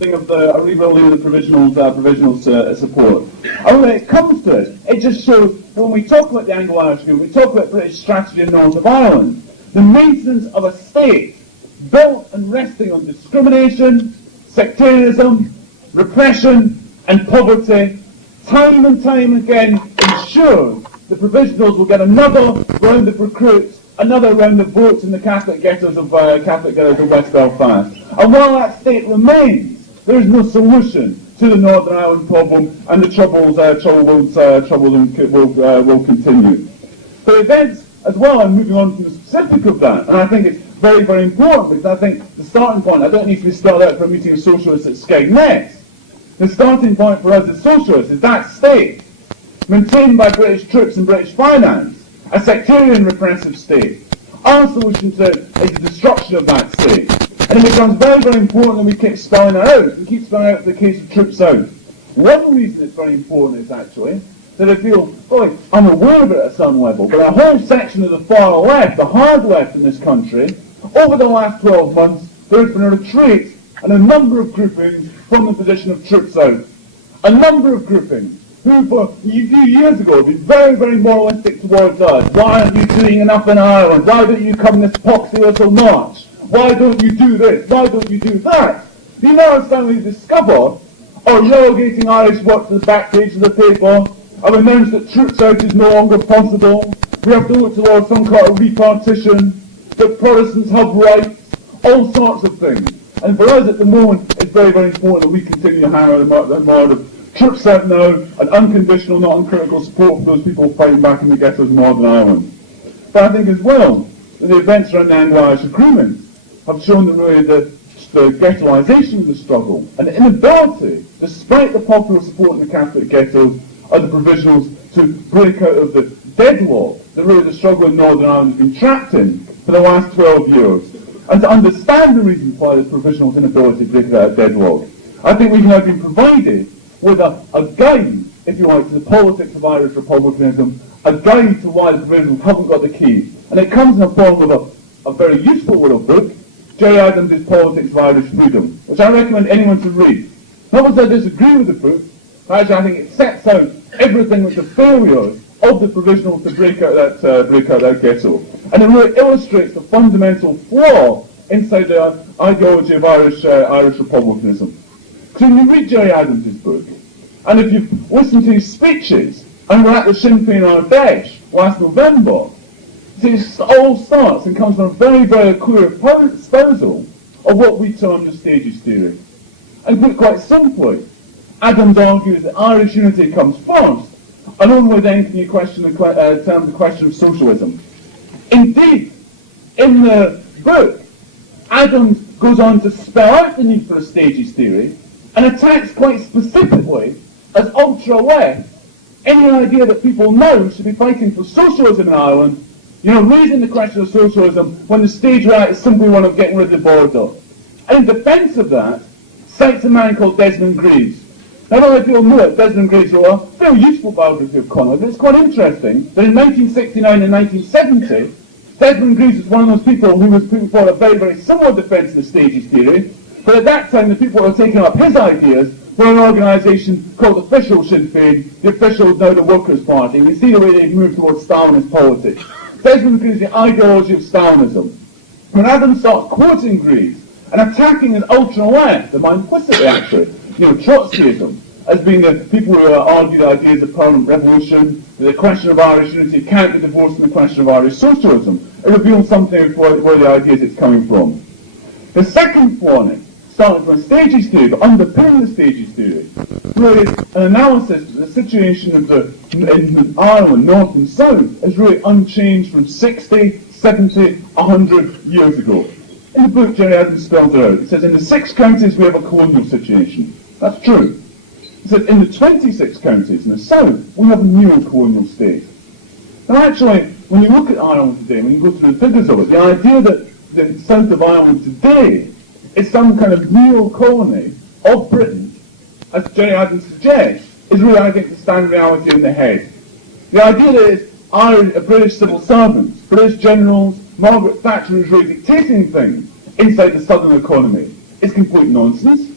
thing of the rebuilding of the provisional support. And when it comes to it, it just shows that when we talk about the Anglo-Irish Agreement, we talk about British strategy in North of Ireland, the maintenance of a state built and resting on discrimination, sectarianism, repression and poverty, time and time again ensures the provisionals will get another round of recruits, another round of votes in the Catholic ghettos of West Belfast. And while that state remains, there is no solution to the Northern Ireland problem, and the trouble will continue. The events as well, I'm moving on from the specific of that, and I think it's very, very important, because I think the starting point, I don't need to be started out for a meeting of socialists at Skegness. The starting point for us as socialists is that state, maintained by British troops and British finance, a sectarian repressive state. Our solution to it is the destruction of that state. And it becomes very, very important that we keep spelling that out. We keep spelling out the case of troops out. One reason it's very important is actually that I feel, boy, I'm aware of it at some level, but a whole section of the far left, the hard left in this country, over the last 12 months, there has been a retreat and a number of groupings from the position of troops out. A number of groupings who for a few years ago have been very, very moralistic towards us. Why aren't you doing enough in Ireland? Why don't you come this poxy little march? Why don't you do this? Why don't you do that? You now suddenly discover, or relegating Irish work to the back page of the paper, I've announced that troops out is no longer possible. We have to look towards some kind of repartition, that Protestants have rights, all sorts of things. And for us at the moment, it's very, very important that we continue to hammer the mode of troops out now, and unconditional, not uncritical support for those people fighting back in the ghettos of Northern Ireland. But I think as well, that the events around the Anglo-Irish Agreement have shown that really the ghettoisation of the struggle, and the inability, despite the popular support in the Catholic ghettos, of the provisionals to break out of the deadlock that really the struggle in Northern Ireland has been trapped in for the last 12 years, and to understand the reasons why the provisionals' inability to break out of deadlock. I think we've now been provided with a guide, if you like, to the politics of Irish republicanism, a guide to why the provisionals haven't got the key. And it comes in the form of a very useful little book, Gerry Adams' Politics of Irish Freedom, which I recommend anyone to read. Not because I disagree with the book, but actually I think it sets out everything with the failures of the provisionals to break out that ghetto. And it really illustrates the fundamental flaw inside the ideology of Irish republicanism. So when you read Gerry Adams' book, and if you've listened to his speeches, and we're at the Sinn Féin Ardèche last November, it all starts and comes from a very, very clear espousal of what we term the stages theory. And put it quite simply, Adams argues that Irish unity comes first, and only then can you question the question of socialism. Indeed, in the book, Adams goes on to spell out the need for a stages theory, and attacks quite specifically, as ultra-left, any idea that people now should be fighting for socialism in Ireland, raising the question of socialism when the stage right is simply one of getting rid of the border. And in defence of that, cites a man called Desmond Greaves. Now, a lot of people know that Desmond Greaves wrote a very useful biography of Connolly, but it's quite interesting that in 1969 and 1970, Desmond Greaves was one of those people who was putting forward a very, very similar defence of the stages theory, but at that time the people who were taking up his ideas were an organisation called Official Sinn Féin, the official now the Workers' Party, and you see the way they've moved towards Stalinist politics. Desmond Greaves, the ideology of Stalinism. When Adams starts quoting Greaves and attacking his ultra-left, and implicitly actually, Trotskyism, as being the people who argue the ideas of permanent revolution, the question of Irish unity can't be divorced from the question of Irish socialism. It reveals something of where the ideas it's coming from. The second warning, starting from a stages theory, but underpinning the stages theory, really an analysis of the situation of in Ireland, north and south, is really unchanged from 60, 70, 100 years ago. In the book, Gerry Adams spells it out. It says, in the 6 counties we have a colonial situation. That's true. It says, in the 26 counties in the south, we have a neo-colonial state. Now actually, when you look at Ireland today, when you go through the figures of it, the idea that the south of Ireland today is some kind of neo-colony of Britain, as Gerry Adams suggests, is really, I think, the stand reality in the head. The idea that it's British civil servants, British generals, Margaret Thatcher is really dictating things inside the southern economy is complete nonsense.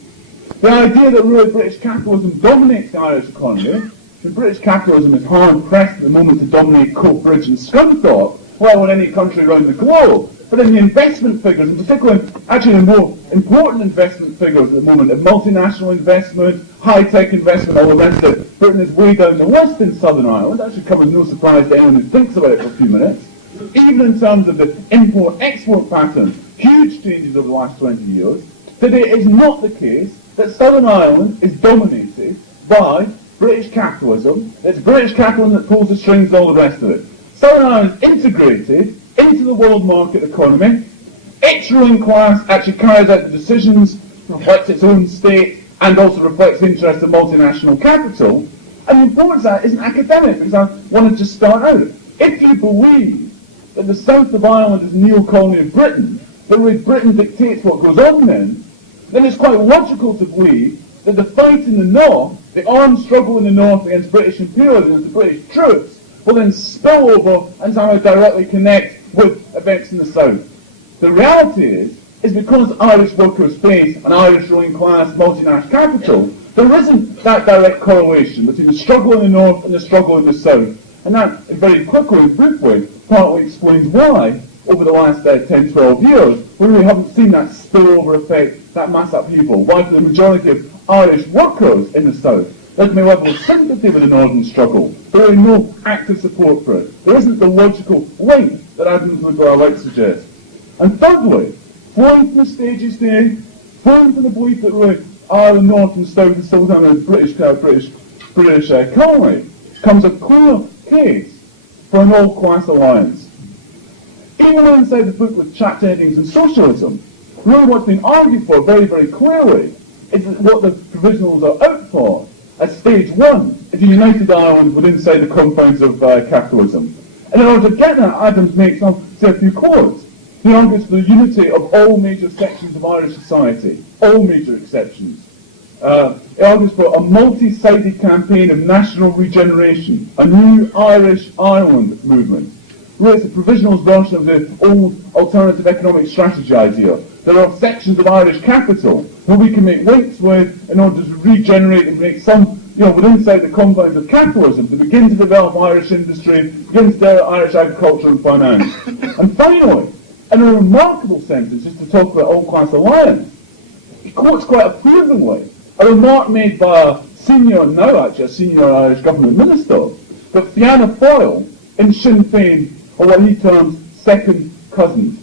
The idea that really British capitalism dominates the Irish economy, and British capitalism is hard pressed at the moment to dominate Coatbridge and Scunthorpe, well, in any country around the globe. But in the investment figures, in particular, actually the more important investment figures at the moment, of multinational investment, high-tech investment, all the rest of it, Britain is way down the list in Southern Ireland. That should come as no surprise to anyone who thinks about it for a few minutes. Even in terms of the import-export pattern, huge changes over the last 20 years. Today it is not the case that Southern Ireland is dominated by British capitalism. It's British capitalism that pulls the strings and all the rest of it. Southern Ireland is integrated into the world market economy. Its ruling class actually carries out the decisions, reflects its own state, and also reflects the interests of multinational capital. And the importance of that isn't academic, because I want to just start out. If you believe that the south of Ireland is a neo-colony of Britain, that really Britain dictates what goes on then it's quite logical to believe that the fight in the north, the armed struggle in the north against British imperialism, against the British troops, will then spill over and somehow directly connect with events in the south. The reality is because Irish workers face an Irish ruling class multinational capital, there isn't that direct correlation between the struggle in the north and the struggle in the south. And that, very quickly and briefly, partly explains why, over the last 10, 12 years, we really haven't seen that spillover effect, that mass upheaval. Why for the majority of Irish workers in the south, there's been a level of sympathy with the northern struggle. There is no active support for it. There isn't the logical link that Adams would like to suggest. And thirdly, flowing from the stages today, flowing from the belief that really Ireland North and South is still down a British colony, comes a clear case for an all-class alliance. Even inside the book with chapter headings on socialism, really what's been argued for very, very clearly is that what the provisionals are out for as stage one is a united Ireland within inside the confines of capitalism. And in order to get that, Adams makes, I'll say a few quotes. He argues for the unity of all major sections of Irish society, all major exceptions. He argues for a multi-sided campaign of national regeneration, a new Irish Ireland movement. Really, it's a provisional version of the old alternative economic strategy idea. There are sections of Irish capital who we can make links with in order to regenerate and make some, within inside the confines of capitalism, to begin to develop Irish industry, begin to develop Irish agriculture and finance. And finally, in a remarkable sentence, just to talk about all-class alliance, he quotes quite approvingly a remark made by a senior Irish government minister, that Fianna Fáil and Sinn Féin are what he terms second cousins.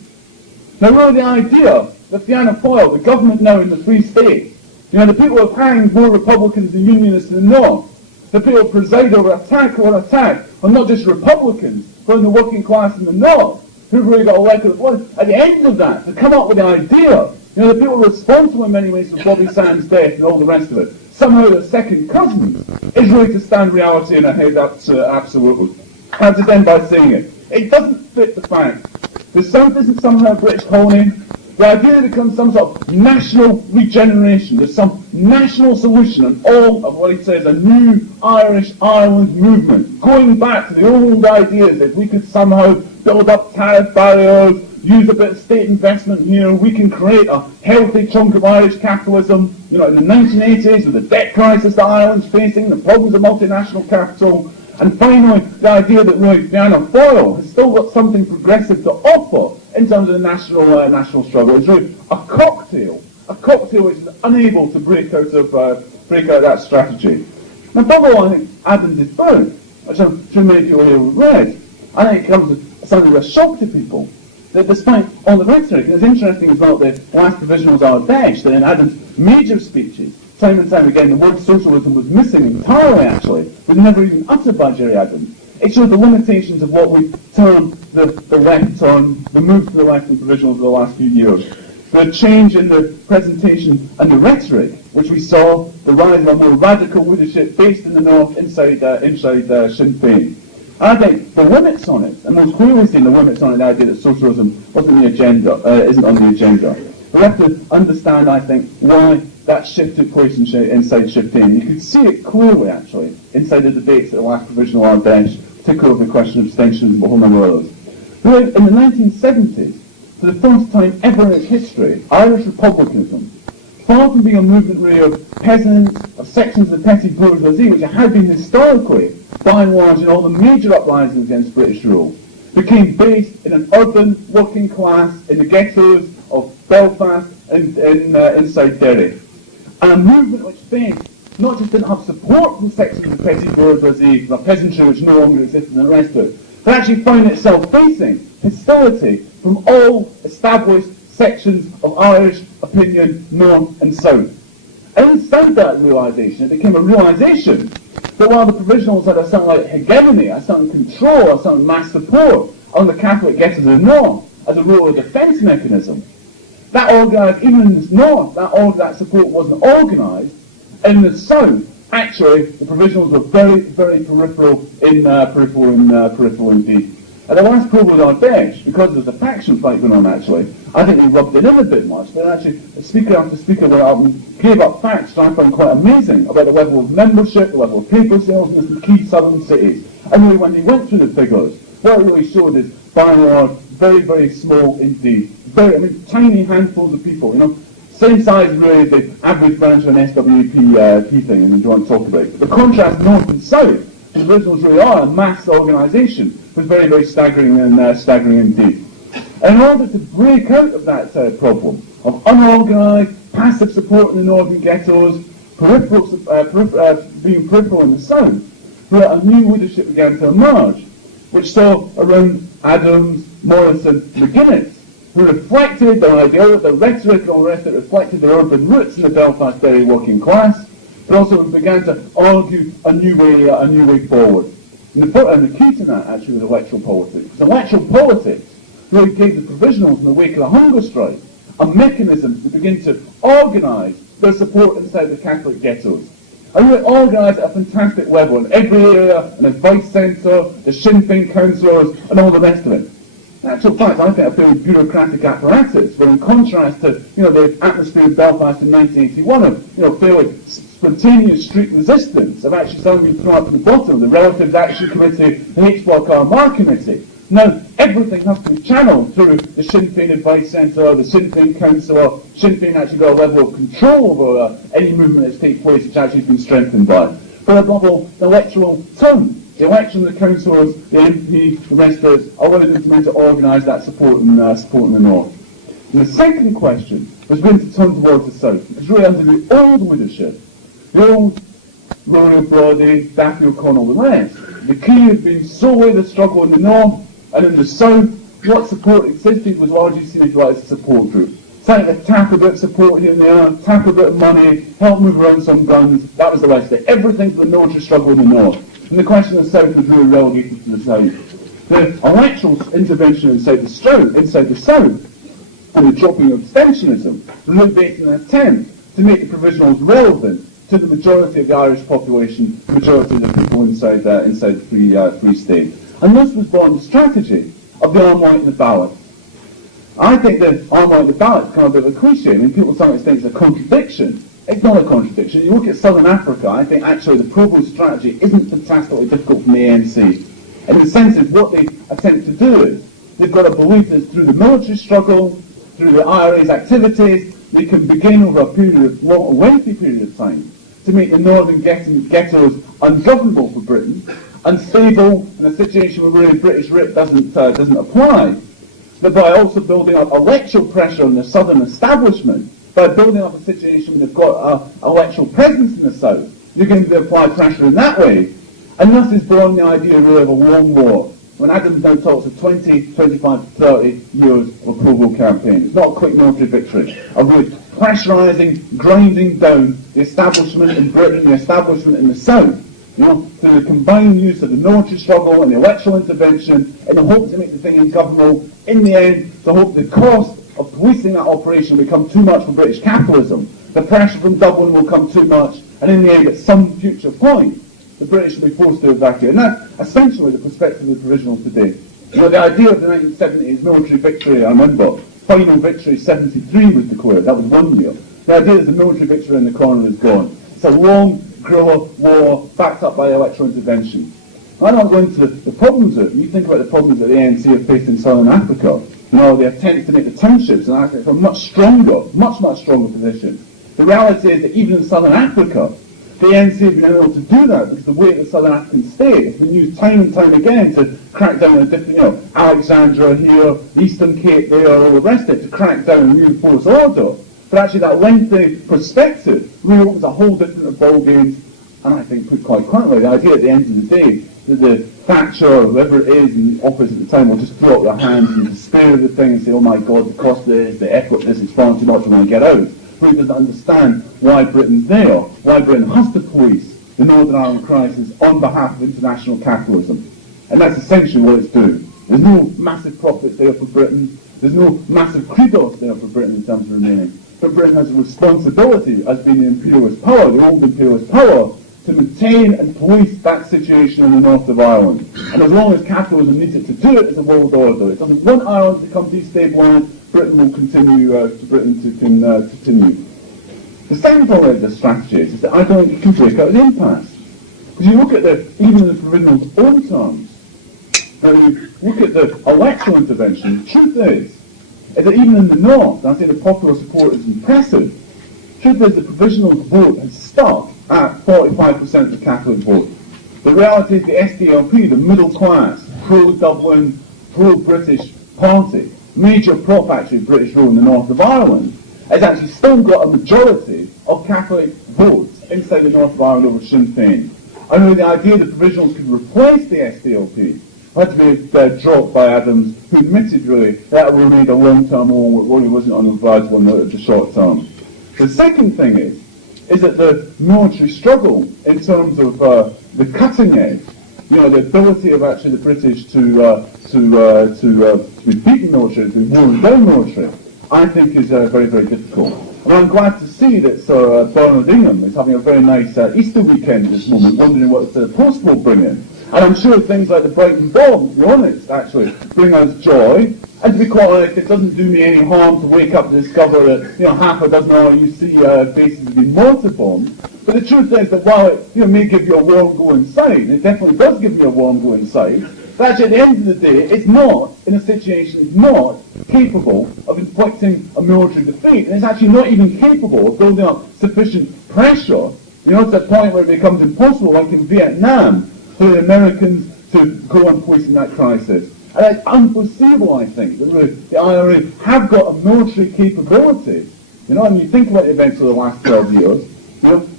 Now really the idea that Fianna Fáil, the government now in the Free State, the people who have hanged more Republicans than Unionists in the North, the people who preside over attack are not just Republicans, but in the working class in the North, who've really got elected. At the end of that, to come up with the idea, the people responsible in many ways for Bobby Sands' death and all the rest of it, somehow the second cousins, is really to stand reality in a head, absolutely. I'll just end by saying it. It doesn't fit the fact. The South isn't somehow a British colony. The idea that it becomes some sort of national regeneration, there's some national solution, and all of what he says, a new Irish Ireland movement, going back to the old ideas that we could somehow build up tariff barriers, use a bit of state investment here, we can create a healthy chunk of Irish capitalism, in the 1980s with the debt crisis that Ireland's facing, the problems of multinational capital. And finally, the idea that really Fianna Fáil has still got something progressive to offer in terms of the national struggle. It's really a cocktail which is unable to break out that strategy. Now, above all, I think Adams' book, which I'm sure many people here have read, I think it comes as something of a shock to people. That despite all the rhetoric, and it's interesting as well that the last provisionals are dashed, that in Adams' major speeches, time and time again, the word socialism was missing entirely, actually, was never even uttered by Gerry Adams. It showed the limitations of what we term the left turn, the move to the left in provisionals of the last few years. The change in the presentation and the rhetoric, which we saw, the rise of a more radical leadership based in the north inside Sinn Féin. And I think the limits on it, and most clearly seen the limits on it, the idea that socialism isn't on the agenda. We have to understand, I think, why that shift took place inside Sinn Féin. You could see it clearly, actually, inside the debates at the last provisional on bench, particularly over the question of abstentions and a whole number of others. But in the 1970s, for the first time ever in its history, Irish republicanism far from being a movement really of peasants, of sections of the petty bourgeoisie, which it had been historically, by and large, in all the major uprisings against British rule, became based in an urban working class in the ghettos of Belfast and inside Derry. And a movement which faced not just didn't have support from sections of the petty bourgeoisie, the peasantry which no longer existed and the rest of it, but actually found itself facing hostility from all established sections of Irish opinion, north and south. And inside that realisation, it became a realisation that while the provisionals had a certain like hegemony, a certain control, a certain mass support on the Catholic ghettos of the north as a role of defence mechanism, that organised, even in the north, that support wasn't organised. In the south, actually, the provisionals were very, very peripheral indeed. And the last provo on bench, because there's a faction fight going on actually, I think they rubbed it in a bit much, but actually, speaker after speaker went up and gave up facts that I found quite amazing about the level of membership, the level of paper sales in the key southern cities. And really, when they went through the figures, what it really showed is, by and large, very, very small indeed. Tiny handfuls of people, same size really as the average branch of an SWP thing, and you want to talk about it. The contrast north and south, the originals really are a mass organisation, was very, very staggering and staggering indeed. And in order to break out of that problem of unorganised, passive support in the northern ghettos, being peripheral in the south, where a new leadership began to emerge, which saw around Adams, Morrison, McGuinness, who reflected their idea, their rhetoric and all the rest of it reflected their urban roots in the Belfast Derry working class, but also began to argue a new way forward. And the key to that actually was electoral politics. Because electoral politics really gave the provisionals in the wake of the hunger strike a mechanism to begin to organise their support inside the Catholic ghettos. And really organise at a fantastic level in every area, an advice centre, the Sinn Féin councillors, and all the rest of it. In actual fact, I think a fairly bureaucratic apparatus, where in contrast to the atmosphere of Belfast in 1981 of fairly spontaneous street resistance, of actually something being thrown up from the bottom, the Relatives Action Committee, the H-Block RMR Committee. Now, everything has to be channeled through the Sinn Féin Advice Centre, the Sinn Féin Councillor. Sinn Féin actually got a level of control over any movement that takes place, which actually has been strengthened by. But above all, the electoral tone. The election of the councillors, the MP, the rest of us, allowed them to organise that support in the north. And the second question was going to turn towards the south, because really under the old leadership, the old Rory O'Brody, Daffy O'Connell, the rest, the key had been solely the struggle in the north, and in the south, what support existed was largely seen as a support group. Something to tap a bit of support here and there, tap a bit of money, help move around some guns, that was the rest of it. Everything for the military struggle in the north. And the question of the south was really relegated to the south. The electoral intervention inside the south, and the dropping of abstentionism, was really based on an attempt to make the provisionals relevant to the majority of the Irish population, the majority of the people inside the Free State. And this was born the strategy of the arm, white and the ballot. I think the arm, white and the ballot is kind of a bit of a cliche. I mean, people sometimes think it's a contradiction. It's not a contradiction. You look at Southern Africa, I think actually the Provost strategy isn't fantastically difficult from the ANC. In the sense of what they attempt to do is, they've got a belief that through the military struggle, through the IRA's activities, they can begin over a lengthy period of time to make the northern ghettos ungovernable for Britain, unstable in a situation where really British writ doesn't apply, but by also building up electoral pressure on the southern establishment, by building up a situation where they've got an electoral presence in the south, you're going to apply pressure in that way. And thus is born the idea really of a long war. When Adams now talks of 20, 25, 30 years of a Provo campaign, it's not a quick military victory, of really pressurising, grinding down the establishment in Britain, the establishment in the south, through the combined use of the military struggle and the electoral intervention, in the hope to make the thing ungovernable. In the end, the hope the cost of policing that operation will become too much for British capitalism. The pressure from Dublin will come too much, and in the end, at some future point, the British will be forced to evacuate. And that's essentially the perspective of the provisionals today. The idea of the 1970s military victory, I remember, final victory 73 was declared, that was 1 year. The idea that the military victory in the corner is gone. It's a long guerrilla war backed up by electoral intervention. I'm not going into the problems that you think about the problems that the ANC have faced in Southern Africa. The attempt to make the townships and Africa a much stronger position. The reality is that even in Southern Africa, the ANC have been able to do that because the way the Southern African state has been used time and time again to crack down on different, Alexandria here, Eastern Cape there, all the rest of it, to crack down and reinforce order. But actually that lengthy perspective really opens a whole different ballgame, and I think, put quite quaintly, the idea at the end of the day that the Thatcher or whoever it is in the office at the time will just throw up their hands in despair of the thing and say, oh my God, the cost of this, the effort of this is far too much, I want to get out. Really doesn't understand why Britain's there, why Britain has to police the Northern Ireland crisis on behalf of international capitalism. And that's essentially what it's doing. There's no massive profits there for Britain, there's no massive kudos there for Britain in terms of remaining. But Britain has a responsibility as being the imperialist power, the old imperialist power, to maintain and police that situation in the north of Ireland. And as long as capitalism needs it to do it as a world order, it doesn't want Ireland to become destabilised, Britain will continue to continue. The second problem with the strategy is that I don't think you can break out an impasse. Because you look at even the provisional's own terms, and you look at the electoral intervention, the truth is that even in the north, and I think the popular support is impressive, the truth is the provisional vote has stuck at 45% of the Catholic vote. The reality is the SDLP, the middle class, pro-Dublin, pro-British party, major prop actually of British rule in the north of Ireland, has actually still got a majority of Catholic votes inside the north of Ireland over Sinn Féin. I know the idea that provisionals could replace the SDLP had to be dropped by Adams, who admitted really that would remain a long-term or really wasn't unadvisable in the short term. The second thing is that the military struggle in terms of the cutting edge, the ability of actually the British to be beaten military, to be worn down military, I think is very, very difficult. And I'm glad to see that Sir Bernard Ingham is having a very nice Easter weekend at this moment, wondering what the post will bring in. And I'm sure things like the Brighton Bomb, to be honest, actually bring us joy. And to be quite honest, it doesn't do me any harm to wake up to discover that half a dozen RUC bases have been mortar bombed. But the truth is that while it may give you a warm go inside, and it definitely does give me a warm go inside, but actually at the end of the day, it's not in a situation, it's not capable of inflicting a military defeat, and it's actually not even capable of building up sufficient pressure, to the point where it becomes impossible, like in Vietnam, for the Americans to go on policing that crisis. And it's unforeseeable, I think, that really the IRA have got a military capability. You think about the events of the last 12 years,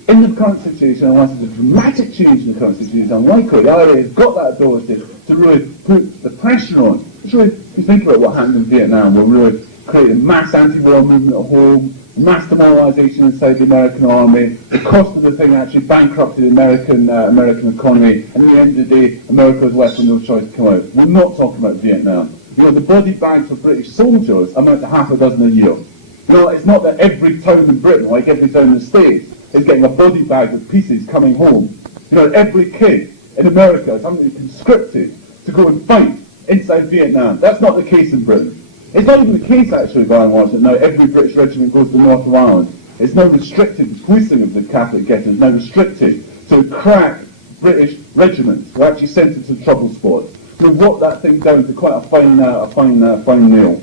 in the current situation, unless there's a dramatic change in the current situation, it's unlikely. The IRA has got that ability to really put the pressure on. It's really, if you think about what happened in Vietnam, we're really creating mass anti-war movement at home, mass demoralisation inside the American army, the cost of the thing actually bankrupted the American economy, and at the end of the day, America was left with no choice to come out. We're not talking about Vietnam. The body bags for British soldiers amount to half a dozen a year. It's not that every town in Britain, like every town in the States, is getting a body bag with pieces coming home. Every kid in America is having to be conscripted to go and fight inside Vietnam. That's not the case in Britain. It's not even the case, actually, by and large, that now every British regiment goes to the north of Ireland. It's now restricted, the policing of the Catholic ghetto is now restricted to crack British regiments who are actually sent into the trouble spots. We've walked that thing down to quite a fine nail.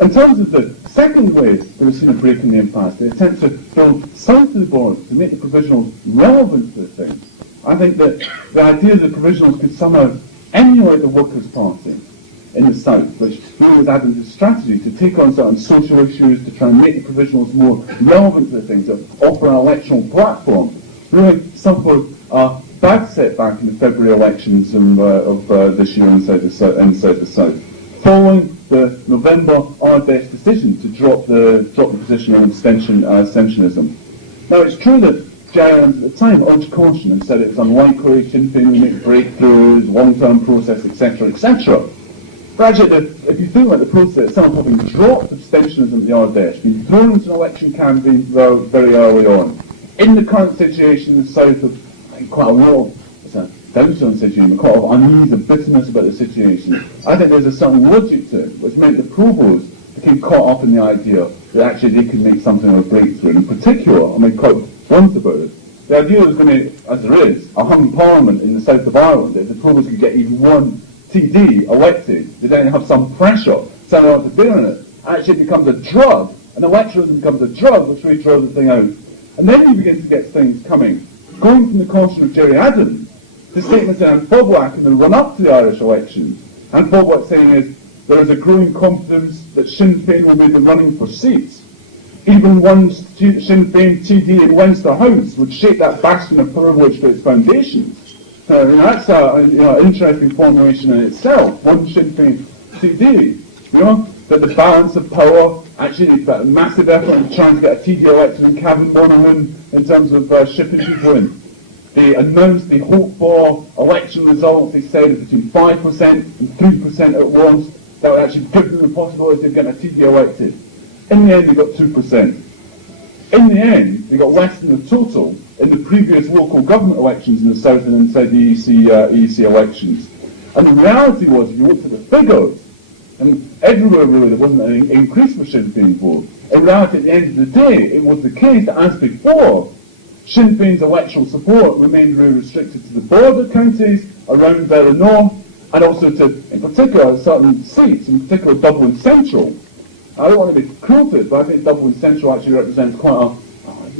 In terms of the second way that we've seen a break in the impasse, the attempt to build south of the border to make the provisionals relevant to the thing, I think that the idea that the provisionals could somehow emulate the Workers' Party in the south, which really was Adams' strategy to take on certain social issues, to try and make the provisionals more relevant to the thing, to offer an electoral platform, really suffered a bad setback in the February elections of this year inside the south. Following the November IRSP decision to drop the position on abstentionism. Now it's true that Gerry Adams at the time urged caution and said it was unlikely, Sinn Féin would make breakthroughs, long-term process, etc., etc. But actually, if you think about the process itself, having dropped abstentionism at the IRSP, being thrown into an election campaign very early on, in the current situation in the south of quite a lot of downturn situation, quite a lot of unease and bitterness about the situation, I think there's a certain logic to it, which meant the Provost became caught up in the idea that actually they could make something of a breakthrough. And in particular, quite blunt about it, the idea was going to, as there is, a hung parliament in the south of Ireland, that if the Provost could get even one TD elected, they then have some pressure, someone else to bear on it, actually becomes a drug And electoralism becomes a drug which really draws the thing out. And then you begin to get things coming. Going from the caution of Gerry Adams to statements in Anne Fodlack in the run-up to the Irish election. Anne Fodlack saying is, there is a growing confidence that Sinn Féin will be the running for seats. Even one Sinn Féin TD in Leinster House would shake that bastion of privilege to its foundations. That's an interesting formulation in itself. One Sinn Féin TD, that the balance of power, actually a massive effort in trying to get a TD elected in Cavan Monaghan in terms of shipping people in. They announced the hope for election results, they said it between 5% and 3% at once, that would actually give them the possibility of getting a TD elected. In the end, they got 2%. In the end, they got less than the total in the previous local government elections in the south and inside the EEC elections. And the reality was, if you looked at the figures, and everywhere really there wasn't an increase for Sinn Féin vote. In reality, at the end of the day, it was the case that, as before, Sinn Féin's electoral support remained very restricted to the border counties around the north, and also to, in particular, certain seats, in particular Dublin Central. I don't want to be cruel to it, but I think Dublin Central actually represents quite a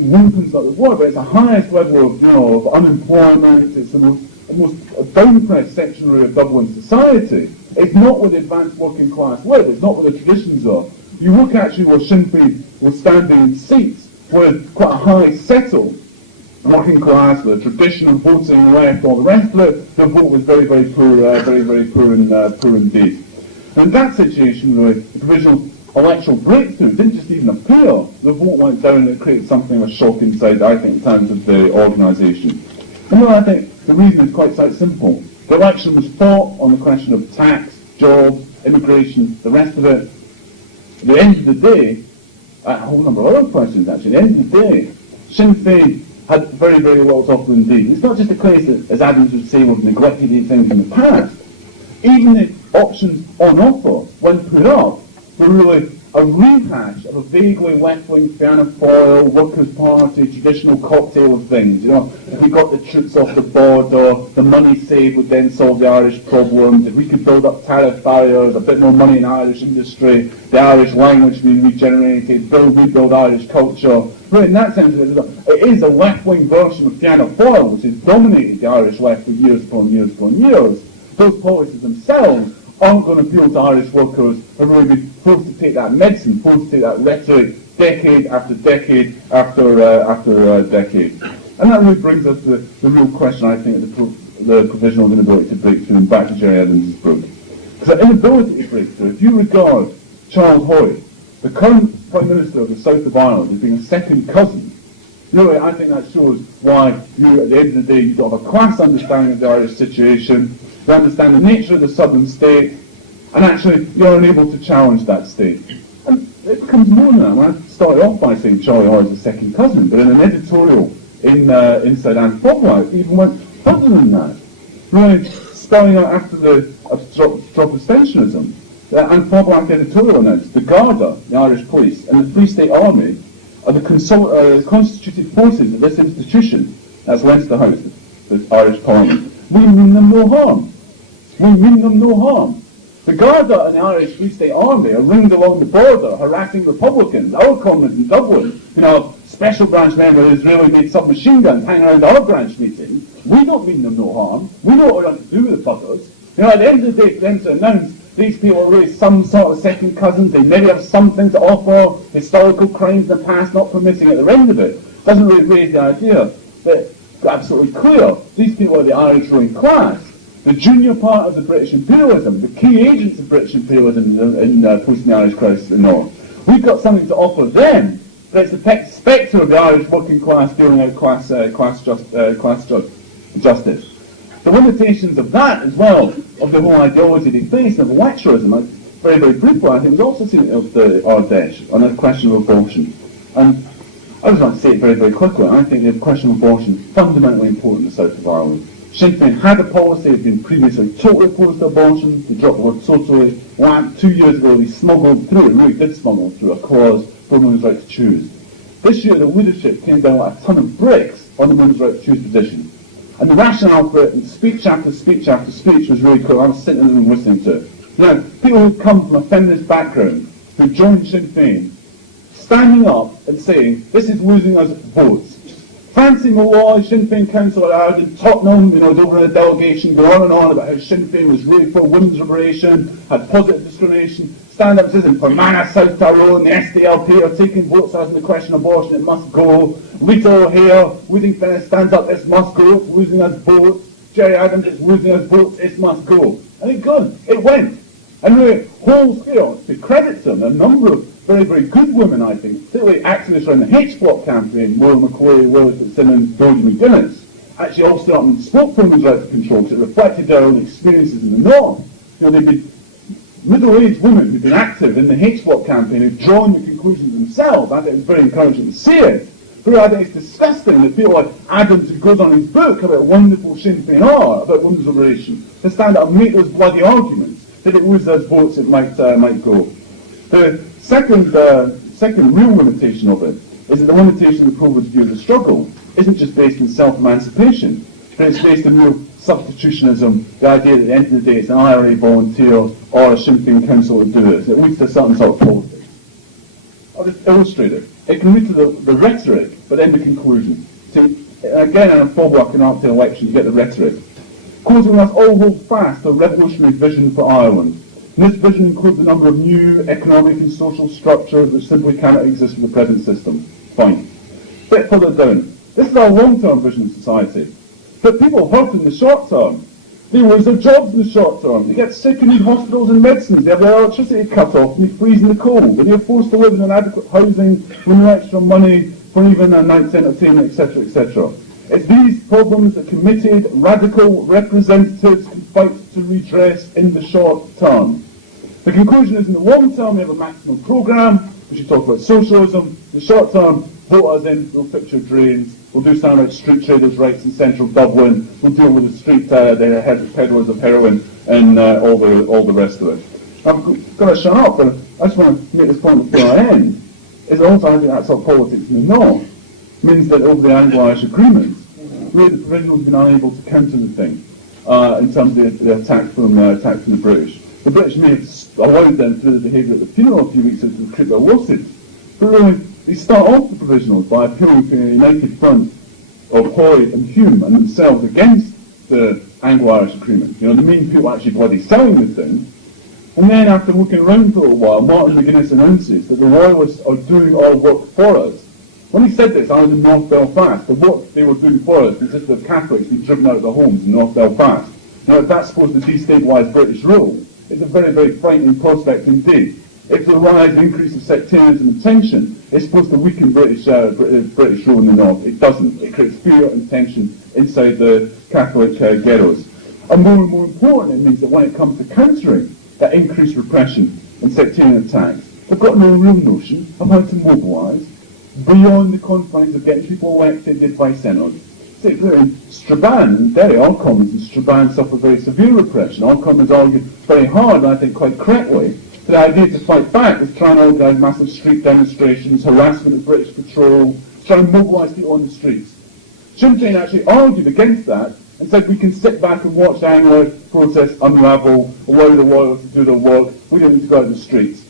lumpens not the word, but it's the highest level of, of unemployment. It's the most down-pressed section of Dublin society. It's not where the advanced working class live. It's not where the traditions are. You look actually where Sinn Féin was standing in seats with quite a high settled working class, with a tradition of voting left, all the rest of it. The vote was very, very poor, very poor indeed. And in that situation, really, the provisional electoral breakthrough didn't just even appear. The vote went down and it created something of a shock inside, I think, in terms of the organisation. And I think the reason is quite simple. The election was fought on the question of tax, jobs, immigration, the rest of it. At the end of the day, a whole number of other questions actually, at the end of the day, Sinn Féin had very, very little to offer indeed. It's not just a case that, as Adams would say, we've neglected these things in the past. Even the options on offer, when put up, were really a rehash of a vaguely left-wing Fianna Fáil, Workers' Party, traditional cocktail of things. If we got the troops off the border, the money saved would then solve the Irish problems. If we could build up tariff barriers, a bit more money in Irish industry, the Irish language being regenerated, rebuild Irish culture. Really, in that sense, it is a left-wing version of Fianna Fáil, which has dominated the Irish left for years upon years upon years. Those policies themselves aren't going to appeal to Irish workers who are going to be forced to take that medicine, forced to take that rhetoric decade after decade after decade. And that really brings us to the real question, I think, of the provisional inability to break through, and back to Gerry Adams' book. Because that inability to break through, if you regard Charles Hoy, the current Prime Minister of the South of Ireland, as being a second cousin, really, I think that shows why you, at the end of the day, you've got a class understanding of the Irish situation, you understand the nature of the southern state, and actually you're unable to challenge that state. And it becomes more than that. When I started off by saying Charlie Hoy is a second cousin, but in an editorial inside Anne Fodlack, it even went further than that. Really, starting out after the drop of abstentionism, Anne Fodlack editorial announced the Garda, the Irish police, and the Free State Army are the constituted forces of this institution. That's Leinster House, the Irish Parliament. We mean them no harm. We mean them no harm. The Garda and the Irish Free State Army are ringed along the border, harassing Republicans, our comrades in Dublin. Special branch member of Israeli-made submachine guns hanging around our branch meetings. We don't mean them no harm. We know what we're going to do with the buggers. At the end of the day, for them to announce these people are really some sort of second cousins, they maybe have something to offer, historical crimes in the past not permitting at the end of it, doesn't really raise the idea that it's absolutely clear these people are the Irish ruling class, the junior part of the British imperialism, the key agents of British imperialism in pushing the Irish crisis in the north. We've got something to offer them, but it's the spectre of the Irish working class dealing out class justice. The limitations of that as well, of the whole ideology they face, of electoralism, very, very briefly, I think was also seen of the Ardèche on the question of abortion. And I just want to say it very, very quickly. I think the question of abortion is fundamentally important in the south of Ireland. Sinn Féin had a policy, had been previously totally opposed to abortion. They dropped the word totally. 2 years ago, they smuggled through, really did smuggle through, a clause for women's right to choose. This year, the leadership came down like a ton of bricks on the women's right to choose position. And the rationale for it, in speech after speech after speech, was really cool. I was sitting in the room listening to it. Now, people who come from a feminist background, who joined Sinn Féin, standing up and saying, this is losing us votes. Fancy Malloy, Sinn Féin councillor out in Tottenham, was over in a delegation, going on and on about how Sinn Féin was really for women's liberation, had positive discrimination, stand up and says, in Fermanagh, South Tyrone, the SDLP are taking votes as in the question of abortion, it must go. Rita O'Hare, Whittington stands up, it must go, it's losing us votes. Jerry Adams, it's losing us votes, it must go. And it good, it went. And the whole scale, to credit them, a number of very, very good women, I think, particularly activists around the H-Block campaign, Maura McCoy, Willis Fitzsimmons, George McGuinness, actually all stood up and spoke for women's right to control because it reflected their own experiences in the North. They'd been middle-aged women who'd been active in the H-Block campaign who'd drawn the conclusions themselves. I think it was very encouraging to see it. But I think it's disgusting that people like Adams, who goes on his book about wonderful Sinn Féin are about women's liberation, to stand up and make those bloody arguments that it loses those votes, it might go. The second real limitation of it is that the limitation of the Provost view of the struggle isn't just based on self-emancipation, but it's based on real substitutionism, the idea that at the end of the day it's an IRA volunteer or a Sinn Féin council to do this. It leads to certain sort of politics. I'll just illustrate it. It can lead to the rhetoric, but then the conclusion. So again, in a forward-looking after the election, you get the rhetoric. Causing us all hold fast a revolutionary vision for Ireland. And this vision includes a number of new economic and social structures which simply cannot exist in the present system. Fine. A bit further down. This is our long-term vision of society. But people hurt in the short term. They lose their jobs in the short term. They get sick and need hospitals and medicines. They have their electricity cut off and they freeze in the cold. They are forced to live in inadequate housing with no extra money for even a night's entertainment, etc., etc. It's these problems that committed, radical representatives can fight to redress in the short term. The conclusion is in the long term we have a maximum programme, we should talk about socialism. In the short term, vote us in, we'll fix your drains, we'll do something about street traders' rights in central Dublin, we'll deal with the street peddlers of heroin and all the rest of it. I've got to shut up, but I just want to make this point before I end, is also I think that sort of politics in the North means that over the Anglo-Irish agreement, really the provisionals have been unable to counter the thing in terms of the attack from the British. The British may have allowed them through the behaviour at the funeral a few weeks ago to recruit their losses. But really, they start off the provisionals by appealing to a united front of Hoy and Hume and themselves against the Anglo-Irish agreement. The main people actually bloody selling the thing. And then after looking around for a little while, Martin McGuinness announces that the Royalists are doing our work for us. When he said this, I was in North Belfast. The work they were doing for us consisted of Catholics being driven out of their homes in North Belfast. Now, if that's supposed to destabilise British rule, it's a very, very frightening prospect indeed. If the rise and increase of sectarianism and tension is supposed to weaken British rule in the North, it doesn't. It creates fear and tension inside the Catholic ghettos. And more important, it means that when it comes to countering that increased repression and sectarian attacks, they've got no real notion of how to mobilise beyond the confines of getting people elected by Senate. Particularly in Strabane and Derry, our commons in Strabane suffer very severe repression. Our commons argued very hard, and I think quite correctly, for the idea to fight back is trying to organise massive street demonstrations, harassment of British patrol, trying to mobilise people on the streets. Sinn Féin actually argued against that and said we can sit back and watch the Anglo process unravel, allow the Royalists to do their work, we don't need to go out in the streets.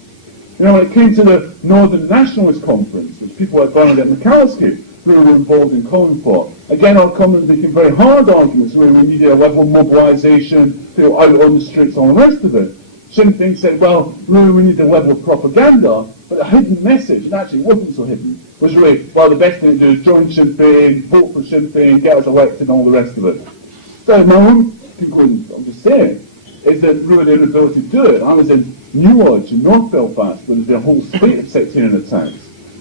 When it came to the Northern Nationalist Conference, which people like Bernadette McCalskey who were involved in calling for, again our commons making very hard arguments where we needed a level of mobilisation, people out on the streets, all the rest of it. Sinn Féin said, well, really we need a level of propaganda, but the hidden message, and actually it wasn't so hidden, was really, well, the best thing to do is join Sinn Féin, vote for Sinn Féin, get us elected, and all the rest of it. So my own conclusion, I'm just saying, is that really the inability to do it. I was in New Lodge in North Belfast, where there's been a whole spate of sectarian attacks.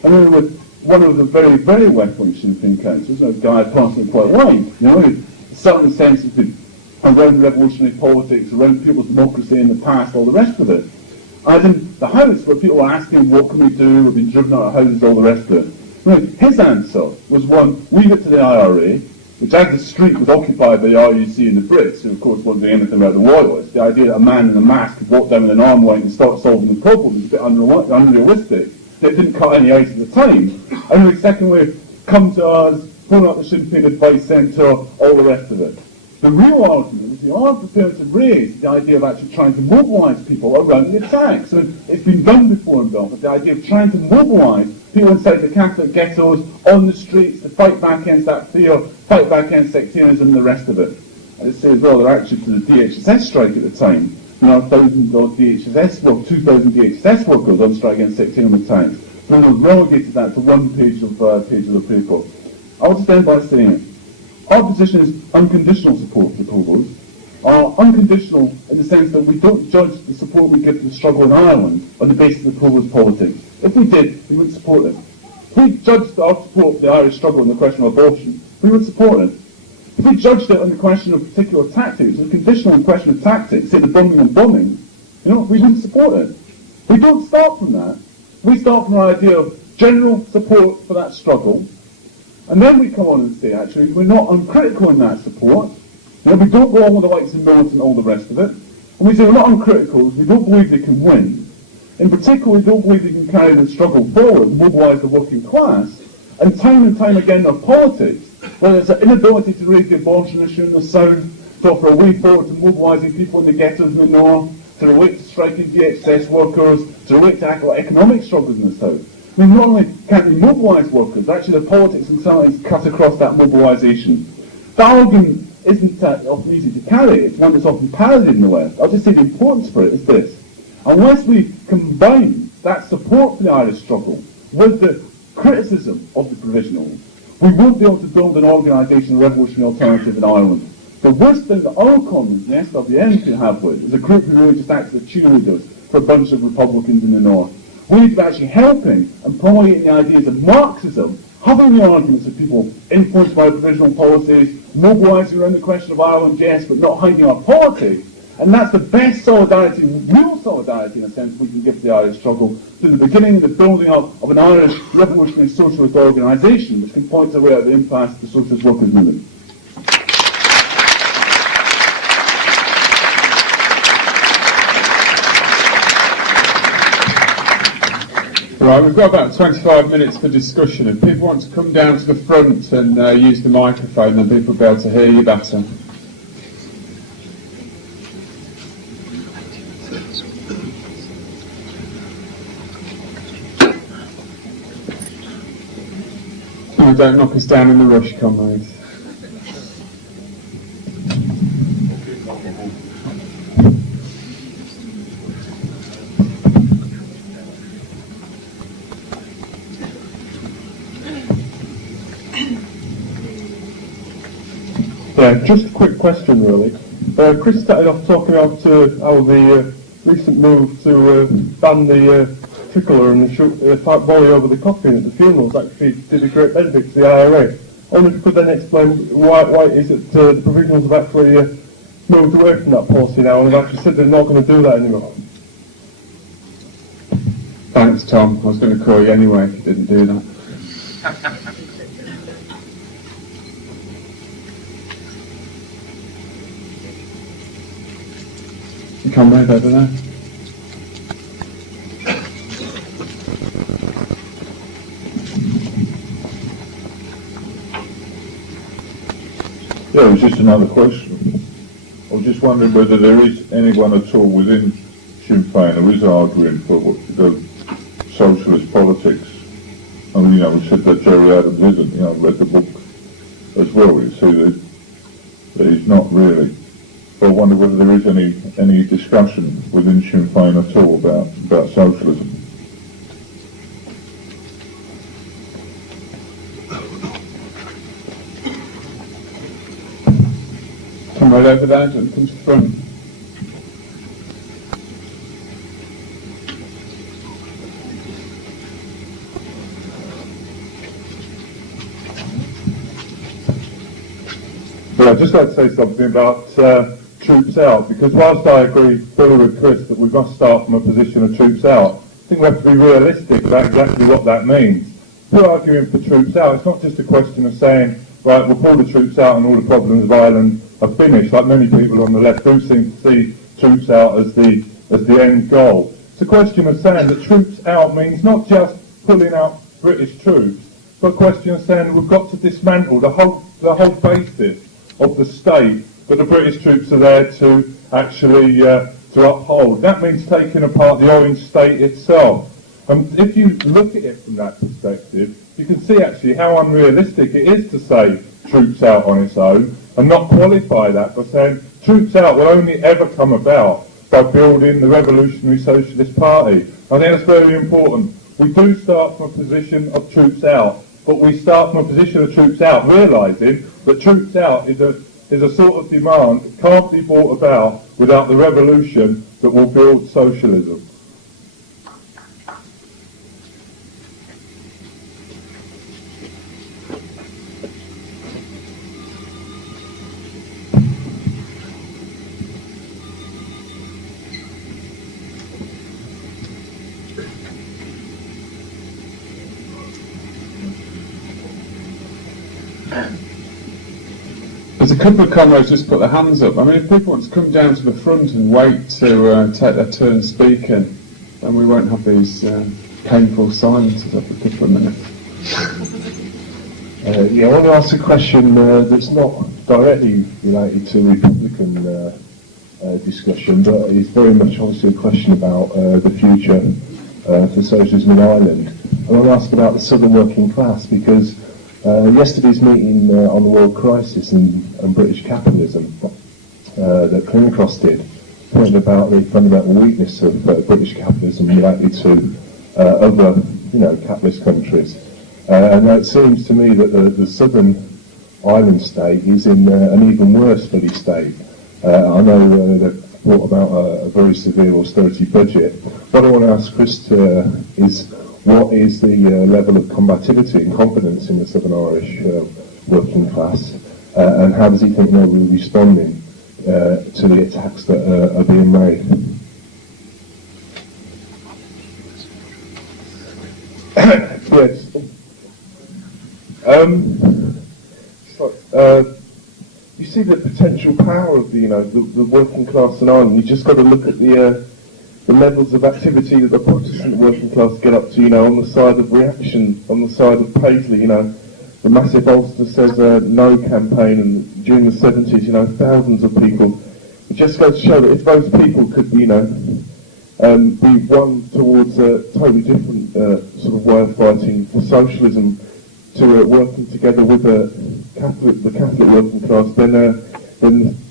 And we were with one of the very, very left-wing Sinn Féin councillors, a guy I personally quite like, who certainly sensitive around revolutionary politics, around people's democracy in the past, all the rest of it. I was in the House where people were asking, what can we do, we've been driven out of houses, all the rest of it. His answer was one, leave it to the IRA, which as the street was occupied by the RUC and the Brits, who of course wasn't doing anything about the Royalists, the idea that a man in a mask could walk down with an arm line and start solving the problem was a bit unrealistic. It didn't cut any ice at the time. And then secondly, come to us, phone up the Sinn Féin Advice Centre, all the rest of it. The real argument is we are prepared to raise the idea of actually trying to mobilise people around the attacks. So it's been done before in Belfast, the idea of trying to mobilise people inside the Catholic ghettos on the streets to fight back against that fear, fight back against sectarianism and the rest of it. And it says, well, they're actually to the DHSS strike at the time. There are 2,000 DHSS workers on strike against sectarian attacks. So they've relegated that to one page of the paper. I'll just end by saying, our position is unconditional support to the Povos, are unconditional in the sense that we don't judge the support we give to the struggle in Ireland on the basis of the Povos' politics. If we did, we would support it. If we judged our support for the Irish struggle on the question of abortion, we would support it. If we judged it on the question of particular tactics, the conditional question of tactics, say the Birmingham bombing, we wouldn't support it. We don't start from that. We start from our idea of general support for that struggle, and then we come on and say, actually, we're not uncritical in that support. We don't go on with the likes of Militant and all the rest of it. And we say we're not uncritical, we don't believe they can win. In particular, we don't believe they can carry the struggle forward, mobilise the working class, and time again their politics, whether it's an inability to raise the abortion issue in the South, to offer a way forward to mobilising people in the ghettos in the North, to relate to striking DHSS workers, to relate to economic struggles in the South. I mean, not only can't we mobilise workers, actually the politics themselves cut across that mobilisation. The argument isn't often easy to carry, it's one that's often parodied in the West. I'll just say the importance for it is this. Unless we combine that support for the Irish struggle with the criticism of the provisionals, we won't be able to build an organisation, a revolutionary alternative in Ireland. The worst thing that our Commons and the SWN can have with is a group who really just acts as cheerleaders for a bunch of Republicans in the North. We need to be actually helping and promulgating the ideas of Marxism, having the arguments of people influenced by provisional policies, mobilising around the question of Ireland, yes, but not hiding our politics. And that's the best solidarity, real solidarity in a sense, we can give to the Irish struggle, to the beginning of the building up of an Irish revolutionary socialist organisation which can point the way out of the impasse of the socialist workers' movement. Right, we've got about 25 minutes for discussion. If people want to come down to the front and use the microphone, then people will be able to hear you better. Oh, don't knock us down in the rush, comrades. Yeah, just a quick question really. Chris started off talking about how the recent move to ban the tricolor and the volley over the coffin at the funerals actually did a great benefit to the IRA. I wonder if you could then explain why it is that the provisionals have actually moved away from that policy now and have actually said they're not going to do that anymore. Thanks, Tom. I was going to call you anyway if you didn't do that. You come right over there. Yeah, it was just another question. I was just wondering whether there is anyone at all within Sinn Féin who is arguing for the socialist politics. I mean, we said that Jerry Adams isn't, I read the book as well, you see that he's not really. But I wonder whether there is any discussion within Sinn Féin at all about socialism. Come right over there and come to the front. Well, I'd just like to say something about troops out, because whilst I agree fully with Chris that we must start from a position of troops out, I think we have to be realistic about exactly what that means. If we're arguing for troops out, it's not just a question of saying, right, we'll pull the troops out and all the problems of Ireland are finished, like many people on the left do seem to see troops out as the end goal. It's a question of saying that troops out means not just pulling out British troops, but a question of saying we've got to dismantle the whole basis of the state but the British troops are there to actually to uphold. That means taking apart the Orange State itself. And if you look at it from that perspective, you can see actually how unrealistic it is to say troops out on its own and not qualify that by saying troops out will only ever come about by building the Revolutionary Socialist Party. I think that's very important. We do start from a position of troops out, but we start from a position of troops out realising that troops out is a sort of demand that can't be brought about without the revolution that will build socialism. There's a couple of comrades just put their hands up. I mean, if people want to come down to the front and wait to take their turn speaking, then we won't have these painful silences up a couple of minutes. I want to ask a question that's not directly related to Republican discussion, but is very much obviously a question about the future for socialism in Ireland. I want to ask about the southern working class, because yesterday's meeting on the world crisis and British capitalism that Clinicross did pointed about the fundamental weakness of British capitalism related to other, capitalist countries. And it seems to me that the southern island state is in an even worse bloody state. I know they've thought about a very severe austerity budget. What I want to ask Chris is, what is the level of combativity and confidence in the Southern Irish working class, and how does he think they will be responding to the attacks that are being made? Yes. You see the potential power of the working class in Ireland. You just got to look at the levels of activity that the Protestant working class get up to, on the side of reaction, on the side of Paisley, the massive Ulster Says No campaign, and during the 70s, thousands of people. It just goes to show that if those people could, be won towards a totally different sort of way of fighting for socialism, to working together with the Catholic working class, then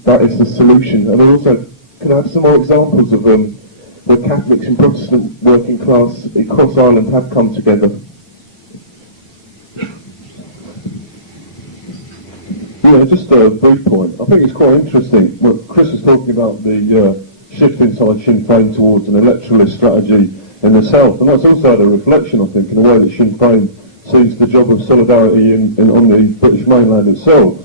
that is the solution. And also, can I have some more examples of where Catholics and Protestant working class across Ireland have come together? Just a brief point. I think it's quite interesting. What Chris was talking about, the shift inside Sinn Féin towards an electoralist strategy in the south, and that's also had a reflection, I think, in the way that Sinn Féin sees the job of solidarity on the British mainland itself.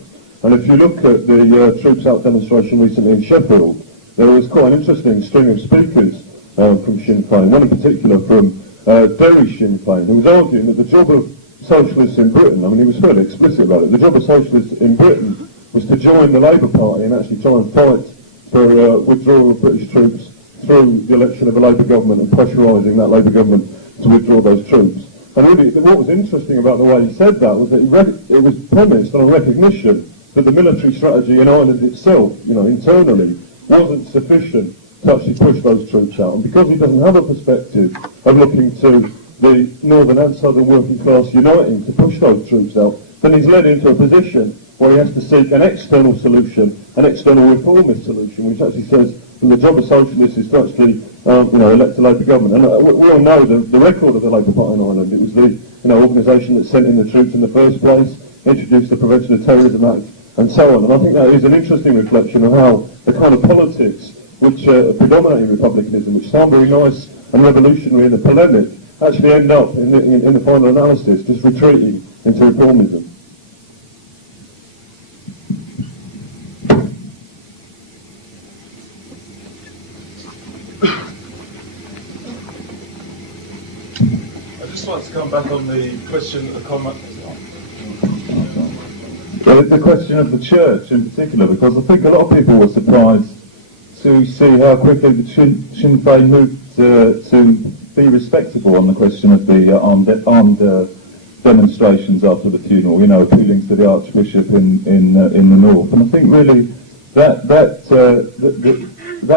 And if you look at the Troops Out demonstration recently in Sheffield, there was quite an interesting string of speakers from Sinn Féin, one in particular from DERRY Sinn Féin, who was arguing that the job of socialists in Britain, he was fairly explicit about it, the job of socialists in Britain was to join the Labour Party and actually try and fight for withdrawal of British troops through the election of a Labour government and pressurising that Labour government to withdraw those troops. And really, what was interesting about the way he said that was that it was premised on a recognition that the military strategy in Ireland itself, internally, wasn't sufficient to actually push those troops out. And because he doesn't have a perspective of looking to the northern and southern working class uniting to push those troops out, then he's led into a position where he has to seek an external solution, an external reformist solution, which actually says the job of socialists is to actually, elect a Labour government. And we all know the record of the Labour Party in Ireland. It was the organisation that sent in the troops in the first place, introduced the Prevention of Terrorism Act, and so on. And I think that is an interesting reflection of how the kind of politics which predominate in republicanism, which sound very nice and revolutionary in the polemic, actually end up in the final analysis just retreating into reformism. I'd just like to come back on the question, the comment. Well, it's a question of the church in particular, because I think a lot of people were surprised to see how quickly the Sinn Féin moved to be respectable on the question of the armed demonstrations after the funeral, appealing to the Archbishop in the north. And I think really that